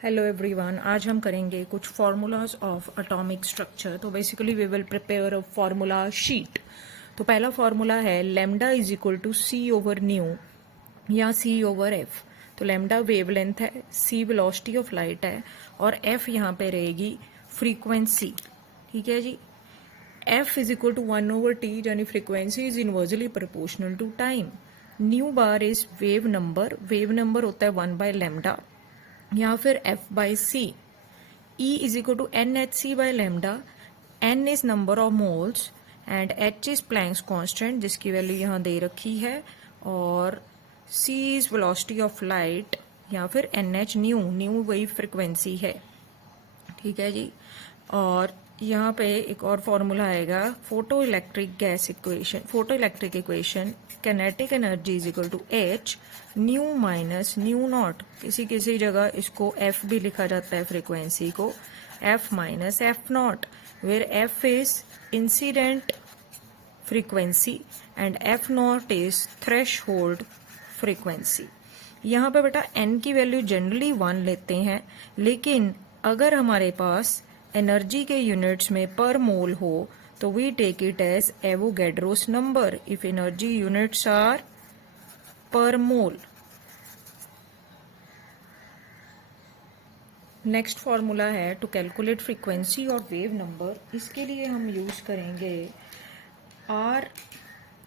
Hello everyone, आज हम करेंगे कुछ फार्मूलाज ऑफ एटॉमिक स्ट्रक्चर। तो basically we will prepare a formula sheet. तो पहला फार्मूला है lambda is equal to C over nu या सी ओवर एफ। तो लैम्डा वेवलेंथ है, सी वेलोसिटी ऑफ लाइट है और एफ यहाँ पे रहेगी फ्रीक्वेंसी। ठीक है जी। F is equal to 1/t यानी frequency is inversely proportional to time. Nu bar is wave number होता है 1/λ या फिर F by C. E is equal to N H C by lambda. N is number of moles and H is Planck's constant जिसकी value यहाँ दे रखी है, और C is velocity of light या फिर एन एच न्यू वही frequency है। ठीक है जी। और यहाँ पे एक और फॉर्मूला आएगा photoelectric equation kinetic energy is equal to H nu minus nu naught. किसी किसी जगह इसको एफ भी लिखा जाता है, फ्रीक्वेंसी को F minus F naught, where F is incident frequency and F naught is threshold frequency. यहाँ पे बेटा एन की वैल्यू जनरली 1 लेते हैं, लेकिन अगर हमारे पास एनर्जी के यूनिट्स में पर मोल हो तो we take it as Avogadro's number if energy units are per mole. Next formula है टू कैलकुलेट फ्रीक्वेंसी और वेव नंबर। इसके लिए हम यूज करेंगे R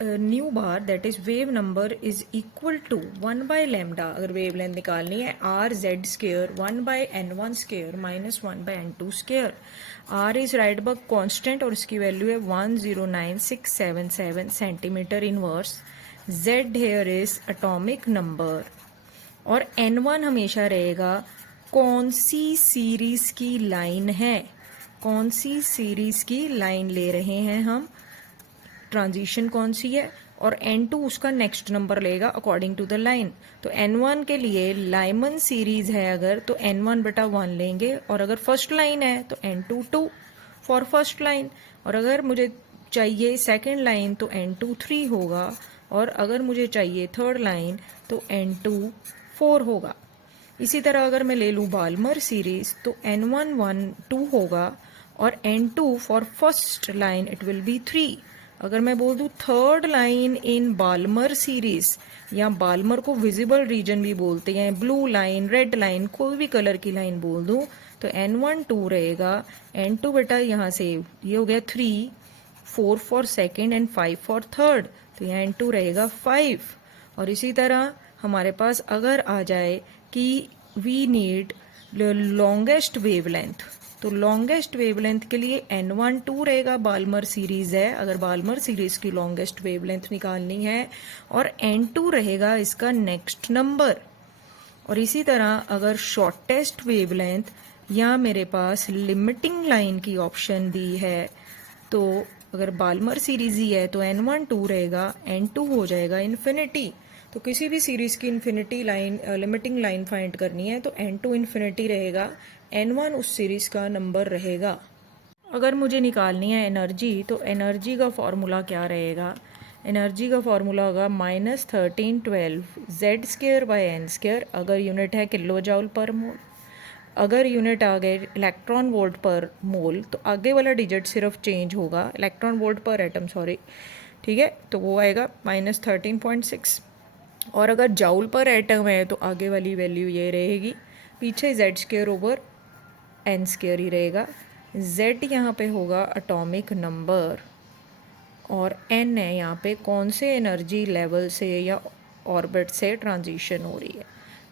nu bar that is wave number is equal to 1/λ। अगर wavelength निकालनी है R Z square 1/n1 square minus 1/n2 square. R is Rydberg constant और इसकी वैल्यू है 109677 centimetre inverse. Z here is atomic number और n1 हमेशा रहेगा कौन सी सीरीज की लाइन है, कौन सी सीरीज की लाइन ले रहे हैं हम, ट्रांजिशन कौन सी है, और n2 उसका नेक्स्ट नंबर लेगा अकॉर्डिंग टू द लाइन। तो n1 के लिए लाइमन सीरीज है अगर, तो n1 बेटा 1 लेंगे, और अगर फर्स्ट लाइन है तो n2 2 फॉर फर्स्ट लाइन, और अगर मुझे चाहिए सेकंड लाइन तो n2 3 होगा, और अगर मुझे चाहिए थर्ड लाइन तो n2 4 होगा। इसी तरह अगर मैं ले लूँ बाल्मर सीरीज तो n1 1 2 होगा और n2 for first line it will be 3। अगर मैं बोल दूँ third line in Balmer series, या बाल्मर को विजिबल रीजन भी बोलते हैं, ब्लू लाइन रेड लाइन कोई भी कलर की लाइन बोल दूँ, तो n1 2 रहेगा, n2 बेटा यहाँ से ये हो गया 3, 4 for second and 5 for third, तो यहाँ n2 रहेगा 5। और इसी तरह हमारे पास अगर आ जाए कि वी नीड लॉन्गेस्ट वेवलेंथ, तो लॉन्गेस्ट वेवलेंथ के लिए n1 2 रहेगा, बाल्मर सीरीज है, अगर बाल्मर सीरीज की लॉन्गेस्ट वेवलेंथ निकालनी है, और n2 रहेगा इसका नेक्स्ट नंबर। और इसी तरह अगर शॉर्टेस्ट वेवलेंथ या मेरे पास लिमिटिंग लाइन की ऑप्शन दी है, तो अगर बाल्मर सीरीज ही है तो n1 2 रहेगा, n2 हो जाएगा इन्फिनिटी। तो किसी भी सीरीज की infinity line limiting line find करनी है तो n2 इन्फिनिटी रहेगा, n1 उस सीरीज का नंबर रहेगा। अगर मुझे निकालनी है एनर्जी, तो एनर्जी का फॉर्मूला क्या रहेगा, एनर्जी का फॉर्मूला होगा -1312 Z square by N square. अगर यूनिट है किलो जाउल पर मोल, अगर यूनिट आ गए इलेक्ट्रॉन वोल्ट पर मोल तो आगे वाला डिजिट सिर्फ चेंज होगा, इलेक्ट्रॉन वोल्ट पर एटम सॉरी, ठीक है, तो वो आएगा -13.6। और अगर जाउल पर एटम है तो आगे वाली वैल्यू ये रहेगी, पीछे Z square over N square ही रहेगा। जेड यहाँ पे होगा एटॉमिक नंबर और एन है यहाँ पे कौन से एनर्जी लेवल से या ऑर्बिट से ट्रांजिशन हो रही है।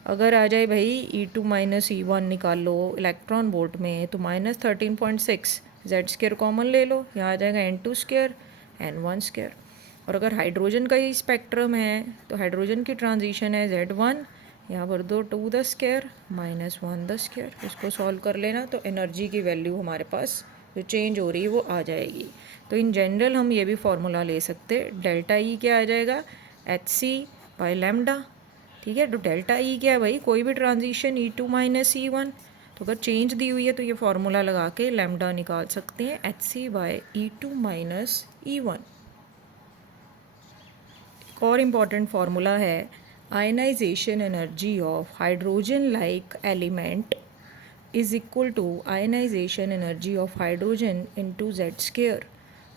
अगर आ जाए भाई E2 माइनस E1 निकाल लो इलेक्ट्रॉन वोल्ट में, तो -13.6 जेड स्केयर कॉमन ले लो, यहाँ आ जाएगा n2 स्केयर n1 स्केयर। और अगर हाइड्रोजन का ही स्पेक्ट्रम है तो हाइड्रोजन की ट्रांजिशन है Z1, यहाँ पर दो 2 द स्केयर -1 द स्केयर। इसको सॉल्व कर लेना तो एनर्जी की वैल्यू हमारे पास जो चेंज हो रही है वो आ जाएगी। तो इन जनरल हम ये भी फॉर्मूला ले सकते, डेल्टा ई क्या आ जाएगा hc बाई लैम्डा। ठीक है, तो डेल्टा ई क्या है भाई, कोई भी ट्रांजिशन E2 माइनस E1, तो अगर चेंज दी हुई है तो ये फॉर्मूला लगा के लैम्डा निकाल सकते हैं hc by E2 minus E1। एक और इम्पॉर्टेंट फार्मूला है ionisation energy of hydrogen like element is equal to ionisation energy of hydrogen into Z square.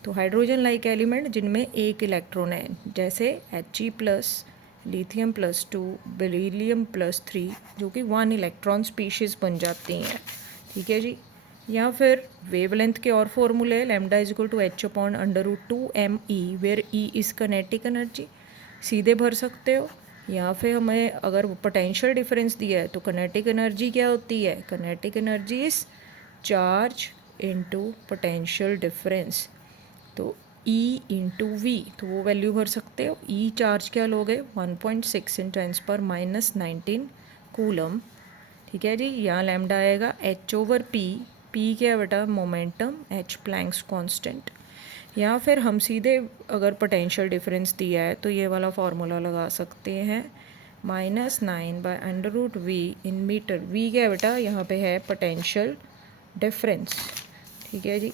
तो हाइड्रोजन लाइक एलिमेंट जिनमें एक इलेक्ट्रॉन है, जैसे He plus, lithium plus 2, beryllium plus 3, जो कि 1 इलेक्ट्रॉन स्पीशीज़ बन जाती हैं। ठीक है जी। या फिर वेवलेंथ के और फॉर्मूले, lambda is equal to h/√2me, where E is kinetic energy, सीधे भर सकते हो। या फिर हमें अगर पोटेंशियल डिफरेंस दिया है तो कनेटिक एनर्जी क्या होती है, kinetic energy is charge into potential difference. तो E इंटू वी, तो वो वैल्यू भर सकते हो। E चार्ज क्या लोगे, 1.6 × 10⁻19 कूलम। ठीक है जी। यहाँ लैम्डा आएगा h/p, p क्या बेटा, मोमेंटम, h प्लैंक्स कांस्टेंट। या फिर हम सीधे अगर पोटेंशियल डिफरेंस दिया है तो ये वाला फार्मूला लगा सकते हैं, -9/√v इन मीटर। v क्या है बेटा, यहाँ पे है पोटेंशियल डिफरेंस। ठीक है जी।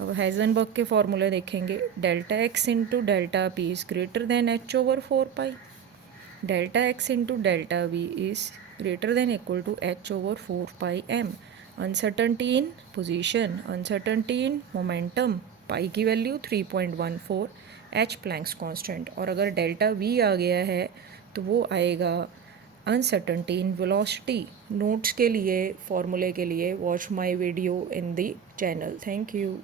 अब हाइजेनबर्ग के फार्मूले देखेंगे, delta X into delta P is greater than h/4π, delta X into delta V is greater than equal to h/4πm। Uncertainty in position, uncertainty in momentum, pi की वैल्यू 3.14, h प्लैंक्स कांस्टेंट। और अगर delta we आ गया है तो वो आएगा uncertainty in velocity. Notes के लिए, फॉर्मूले के लिए watch my video in the channel. Thank you.